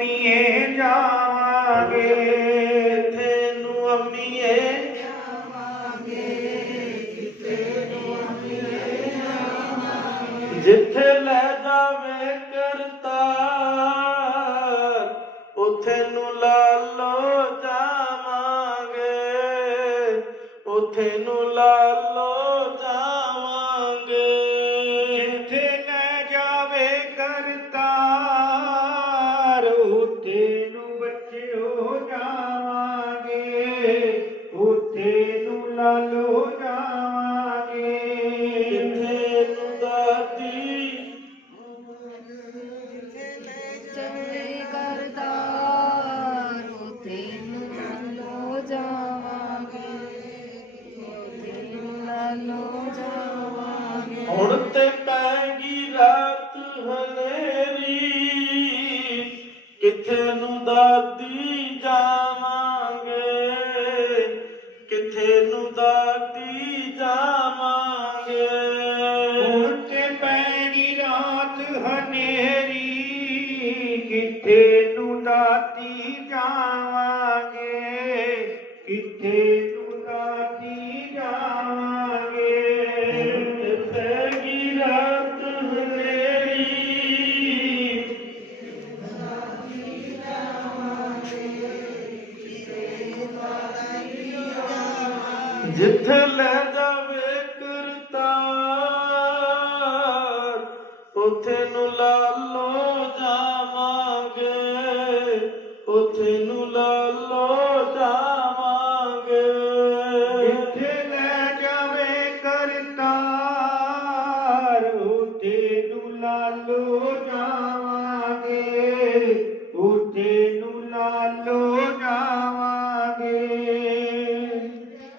ਅੰਮੀਏ ਜਾਵਾਂਗੇ। ਕਿੱਥੇ ਨੂੰ ਅੰਮੀਏ ਜਿੱਥੇ ਲੈ ਜਾਵੇ ਕਰਤਾ ਉਥੇ ਨੂੰ ਲਾ ਲਾਲੋ ਜਾਵਾਂਗੇ। ਉਥੇ ਨੂੰ ਲਾਲੋ ਜਾਵਾਂਗੇ। ਜਿੱਥੇ ਲੈ ਜਾਵੇ ਕਰਤਾਰ ਲਾਲੋ ਜਾਵਾਂਗੇ। ਕਿੱਥੇ ਨੂੰ ਦਾਦੀ ਚੰਗੇ ਨੂੰ ਜਾਵਾਂਗੇ। ਨੂੰ ਜਾਵਾਂਗੇ। ਹੁਣ ਤੇ ਪੈਗੀ ਰਾਤ ਹਨੇਰੀ। ਕਿੱਥੇ ਨੂੰ ਦਾਦੀ ਜਾਵਾਂਗੇ ਹਨੇਰੀ ਕਿੱਥੇ ਨੂੰ ਦਾਤੀ ਜਾਵਾਂਗੇ? ਕਿੱਥੇ ਨੂੰ ਦਾਤੀ ਜਾਵਾਂਗੇ ਰਾਤ ਹਨੇਰੀ। ਜਿੱਥੇ ਲੈ ਉਥੇ ਨੂੰ ਲਾਲੋ ਜਾਵਾਂਗੇ, ਉਥੇ ਨੂੰ ਲਾਲੋ ਜਾਵਾਂਗੇ। ਜਿੱਥੇ ਲੈ ਜਾਵੇ ਕਰਤਾਰ, ਉਥੇ ਨੂੰ ਲਾਲੋ ਜਾਵਾਂਗੇ, ਉਥੇ ਨੂੰ ਲਾਲੋ